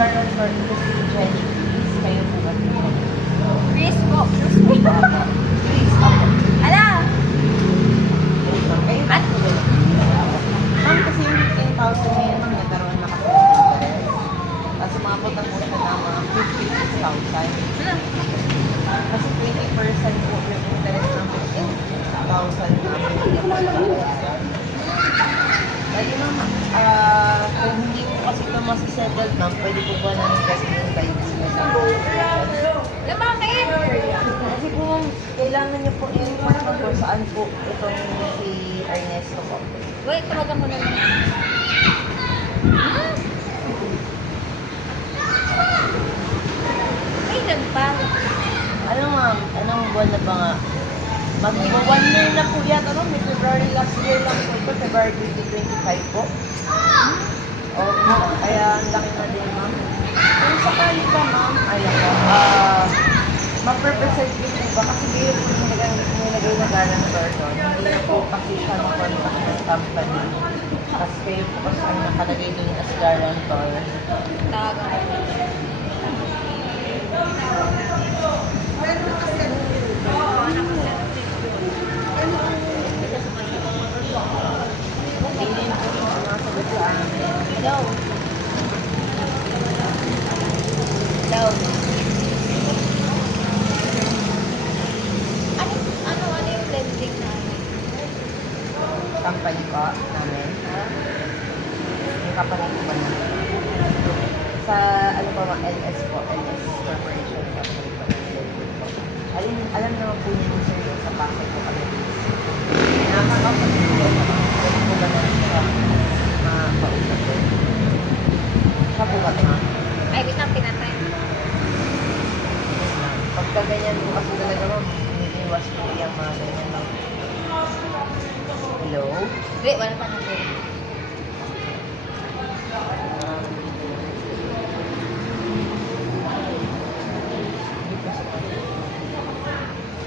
Garland for Christy Jenny. Please kayo po ba? Chris po. Chris po. Please, ako. Ala! Kayo ba? Ma'am, kasi yung 15,000 ngayon, ma'am, nagkaroon na kasi ng interest. Kasi umabot na po siya ng mga 56,000. Kasi 20% po yung interest ng 15,000 namin. Lagi ma'am, kung hindi po kasi ito masisettled ma'am, pwede po ba namin kasi yung kayo sila Bakit? Kasi po ma'am, kailangan niyo po i-report mo po saan po itong si Ernesto po. Wait, tawagan mo na lang. Kailan pa? Ano ma'am, anong buwan na ba nga? Mag-1 year na po yata ma'am, may February last year lang po ito, February 2025 po. Opo, kaya ang laki na din ma'am. Kung sakali pa ma'am, ayan po, mag-represent din po ba? Kasi ngayon po nilagay na guarantor doon. Hindi na po kasi siya na-contact ng company. Kasi kayo po kasi ang nakalagay doon as guarantor. Tawagan mo. Hindi na po yung sumasagot sa amin. Hello. Hello. Ano yung blending namin? Company po namin. Yung company po ba namin? Sa ano po mga LS po, LS Corporation Company po. Alam naman po niyo sir yung sa pasok po kami. Nakakapag po ba namin siya makausap po? Siya po ba ma'am? Ay, wait lang, pinatay. Pagka ganyan po kasi talaga ma'am, iniiwas po yung mga ganyan ma'am. Hello? Wait, wala pa natin.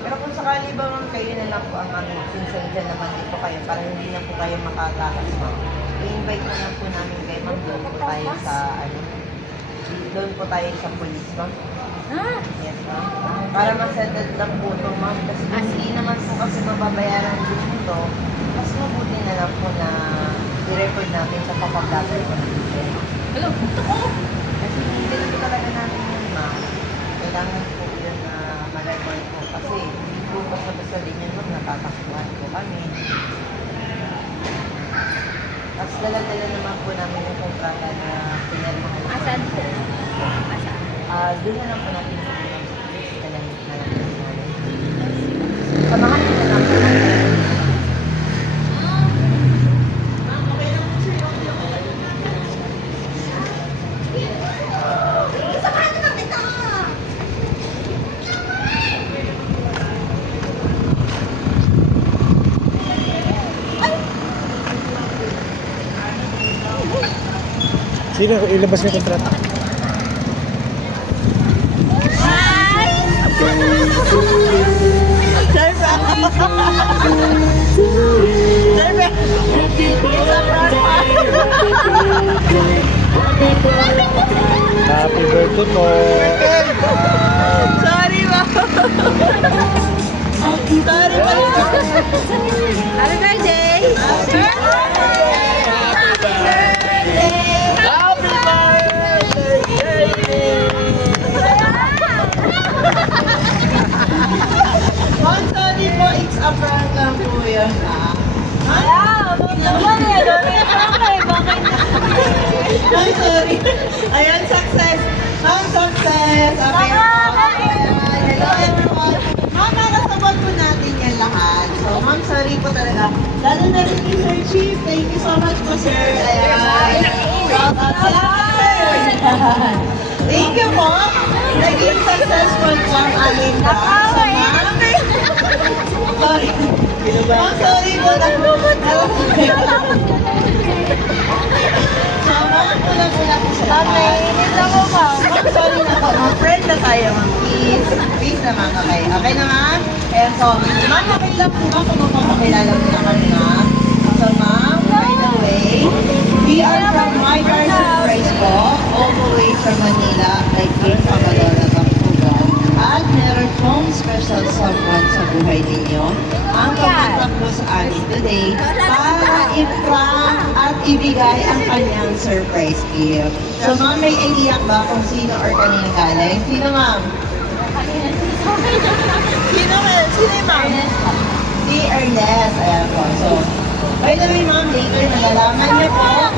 Pero kung sakali ba ma'am, kayo na lang po ang since dyan naman dito kayo para hindi na po kayo makatakas ma'am. I-invite na lang po namin kayo ma'am, doon po tayo sa doon po tayo sa police ma'am. Ah! Yes ma'am. Para ma-settle lang po ito ma'am. Kasi hindi naman po kasi mababayaran din ito. Mas mabuti na lang po na i-record natin sa kapag-gather ko dito. Hello, ito ko! Kasi hindi na po talaga natin yun ma'am. Kailangan po yun na ma-record po. Kasi hindi po basta-basta din yun ma'am, natatakbuhan po kami. Tapos dala-dala naman po namin yung kontrata na pinirmahan po. Asan po? Asan? Doon na lang po natin sa police. Dalahin na lang po namin. Samahan niyo na lang po natin. Sino ilabas niyo yung kontrata? Happy birthday po! Sorry ma'am! Sorry ma'am! Happy birthday! Happy Ma'am, sorry po, it's a prank lang po yun, ha? Wala! Huwag naman eh! Dami na lang eh! Bakit? Ma'am, sorry. Ayan, success! Ma'am, success! Okay. Hello, everyone. Ma'am, nakasabot po natin yan lahat. So, ma'am, sorry po talaga. Lalo na rin kay Sir Chief. Thank you so much po, sir. Ayan. Shout out sa lahat, sir. Thank you po. Naging successful po ang aming prank. So, ma'am, sorry. Ma'am, sorry po. So, ma'am, kulang-kulang po sa lahat. Nainis ako ba? Ma'am, sorry na po. Ma'am, friend na tayo, ma'am. Please. Please naman, okay. Okay na, ma'am? Ayan, so, ma'am, okay lang po ba kung mapapakilala mo na kami, ma'am? So, ma'am, by the way, we are from My Car Surprise po. all the way from Manila, like King Papadora Tampugan. At meron pong special someone sa buhay ninyo ang pumunta po sa amin today para i-prank at ibigay ang kanyang surprise gift. So ma'am, may idea ba kung sino or kanina galing? Sino ma'am? Sino yung ma'am? Si Ernest. Ayan po. So, by the way ma'am, later malalaman niyo po.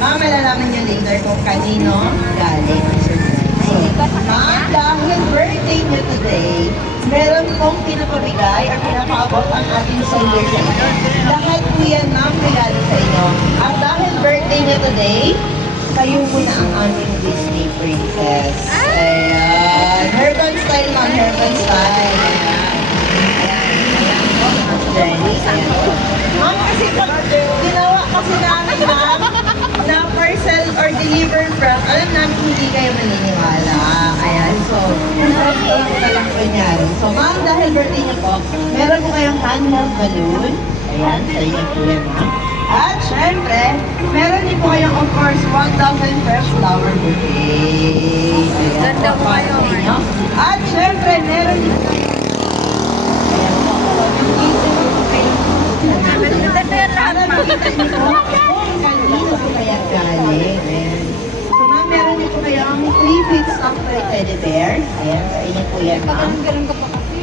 Ma'am, malalaman niyo later kung kanino galing ang surprise. So, ma'am, dahil birthday niyo today, meron pong pinapabigay at pinapaabot ang ating sender sa inyo. Lahat po yan ma'am, regalo sa inyo. At dahil birthday niyo today, kayo muna ang aming Disney princess. Ayan. Herban style ma'am, Herban style. Ayan. Jenny. Ma'am, kasi pag ginawa kasi namin ma'am, na parcel or deliver from, alam namin hindi kayo maniniwala. Ayan, so, kung lang po niyan. So, ma'am, dahil birthday niyo po, meron po kayong handheld balloon. Ayan, sa inyo po yan, ma'am. At, syempre, meron din po kayong, of course, 1,000 fresh flower bouquet. Ayan, Ganda po para kayo, sa inyo. At, syempre, meron din po kanino kaya galing. Ayan. So ma'am, meron din po kayong 3 feet of teddy bear. Ayan, sa inyo po yan ma'am. Ganun ka pa kasi.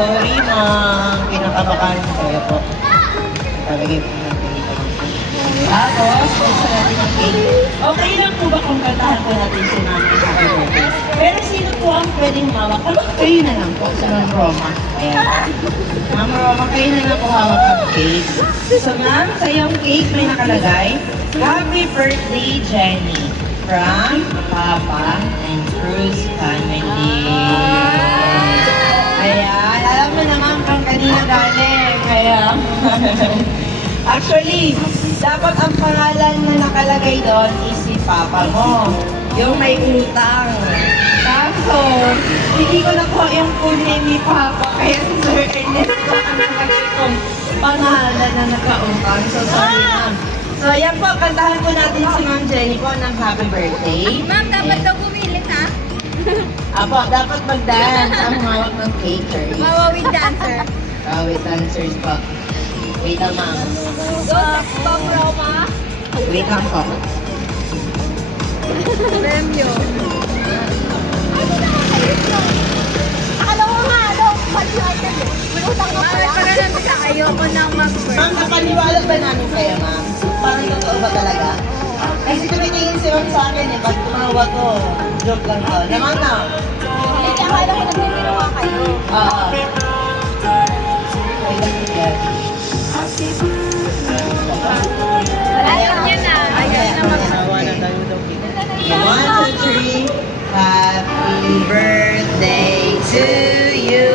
Sorry ma'am, pinakabakan ko kayo po. Palagay po natin dito. Tapos, gusto natin ang cake. Okay lang po ba kung kantahan po natin si ma'am ang happy birthday? Pero sino po ang pwedeng hawak? Kayo na lang po, si Ma'am Roma. Ayan. Ma'am Roma, kayo na lang po hawak ang cake. So ma'am, sa iyong cake may nakalagay, Happy Birthday, Jenny. From Papa and Cruz Family. Ayan, alam mo naman kung kanina galing. Kaya, actually, dapat ang pangalan na nakalagay doon is si Papa mo. Yung may utang. Kaso, hindi ko nakuha yung full name ni Papa. Kaya si Sir Ernest ko ang nakalagay kong pangalan na nakautang. So, sorry ma'am. So, yan po, kantahan po natin si Ma'am Jenny po ng happy birthday. Ma'am, dapat daw bumili ha? Apo, dapat mag-dance ang hawak ng cater. Mawawid dancer. With dancers po. Wait lang ma'am. Go, sex bomb Roma. Wait lang po. Premyo. Akala ko nga, pag-item eh. May utang ka pala. Para namin sa ayoko nang mag-birth. Ma'am, napaniwala ba namin kayo ma'am? Parang totoo ba talaga? Kasi tumitingin si ma'am sa akin eh, pag tumawa to, joke lang to. Naman na. Hindi, akala ko nagbibiro ka kayo. Oo. Wait lang yan. Ayaw niya na. Ayaw na mag-birth. 1, 2, 3. Happy birthday to you.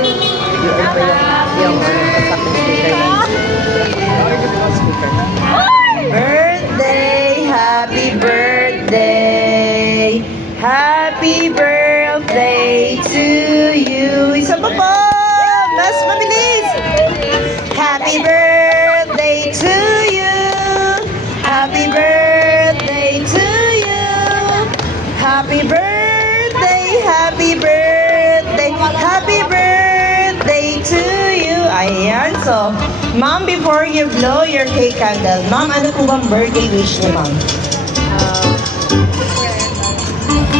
Yung birthday, happy birthday, happy birthday to you. Isa pa po, mas mabilis. Happy birthday to you, happy birthday to you, happy birthday, happy birthday, happy birthday to you. Ayan, so, ma'am, before you blow your cake candle, ma'am, ano po bang birthday wish niyo, ma'am?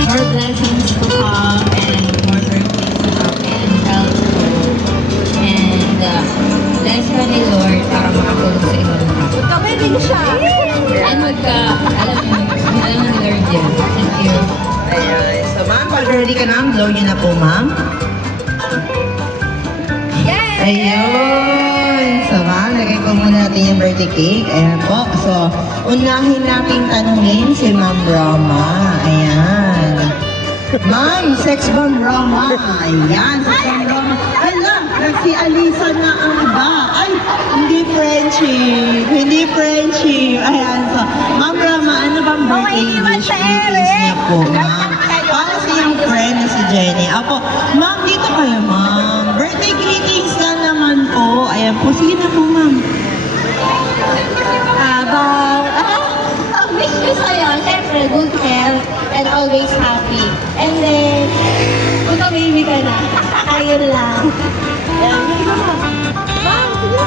More blessings to come and more birthdays to come and health and bless ka ni Lord para makatulong sa ibang mga. Magka-wedding siya. And alam ni Lord yan. Thank you. Ayan. So, ma'am, pag ready ka na, blow niyo na po, ma'am. Yay! Ayun! So, ma'am, lagay ko muna natin yung birthday cake. Ayan po. So, unahin natin tanungin si Ma'am Roma. Ayan. Ma'am, sex bomb Roma. Ayan, sex bomb Roma. Hala, si Alisa na ang iba. Ay, hindi friendship. Hindi friendship. Ayan, so, Ma'am Roma, ano bang birthday wish greetings niya po, ma'am? Para sa iyong friend na si Jenny. Apo, ma'am, dito kayo, ma'am. Birthday greetings na naman po. Ayan po, sige na po, ma'am. Habang Ayan, hindi ka ma'am. Ma'am, sige.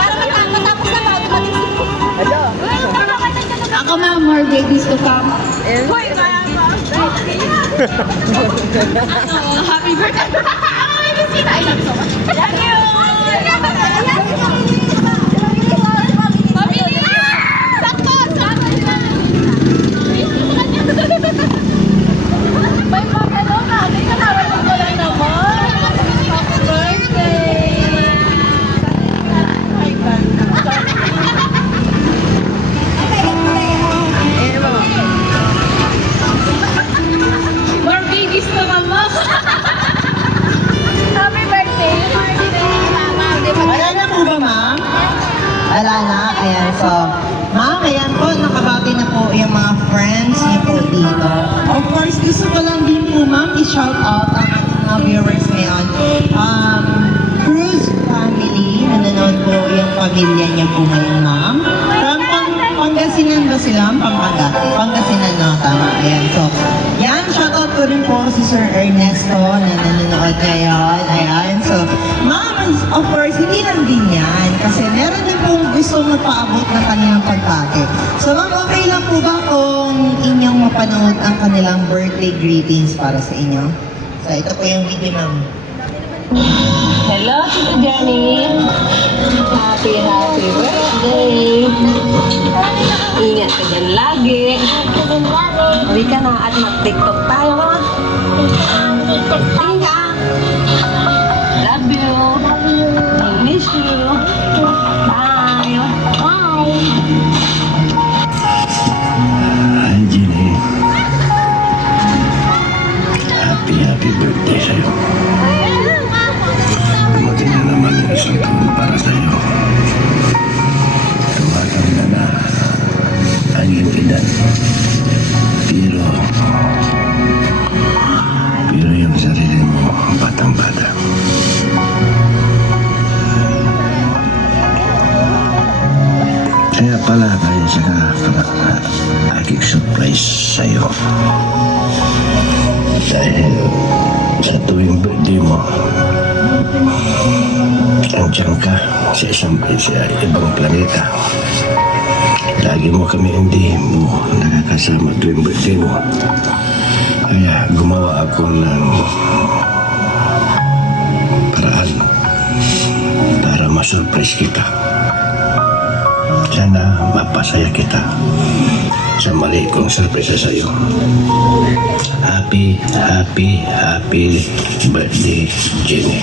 Para matapos na bago matisip ko. Hello. Ako ma'am, more babies to come. Hoy, kaya ba? Happy birthday! Ay, bisita! I love you so much. Love you! Sakto! Sakto sila. May pagkano ka. May nakarating ko lang naman. Happy birthday! Ay, More babies to mama. Happy birthday! Wala na po ba, ma'am? Wala na. Ayan, so, ma'am, ayan po, nakabati na po yung mga friends niyo po dito. Of course, gusto ko lang din po, ma'am, i-shout out ang ating mga viewers ngayon. Cruz family, nanonood po yung pamilya niya po ngayon, ma'am. From Pangasinan ba sila? Pangasinan, no? Tama. Ayan, so, yan, shout out ko rin po si Sir Ernesto na nanonood ngayon. Ayan, so, ma'am, of course, hindi lang din yan. Kasi meron din pong gusto magpaabot ng kanilang pagbati. So, ma'am, okay lang po ba kung inyong mapanood ang kanilang birthday greetings para sa inyo? So, ito po yung video, ma'am. Hello, Tito Jenny. Happy birthday. Ingat ka dyan lagi. Uwi ka na at mag-tiktok tayo. Ingat. Love you. Miss you. Bye. Hi, Jenny. Happy birthday sa'yo. Dumating na naman yung isang taon para sa'yo. Tumatanda na ang iyong edad. Pero yung sarili mo, batang-bata. Kaya pala tayo para aking surprise sa'yo. Dahil sa tuwing birthday mo, andiyan ka sa ibang planeta. Lagi mo kami hindi mo nakakasama tuwing birthday mo. Kaya gumawa ako ng paraan para ma-surprise kita. Sana mapasaya kita sa mali kong surprise sa iyo. Happy birthday, Jenny.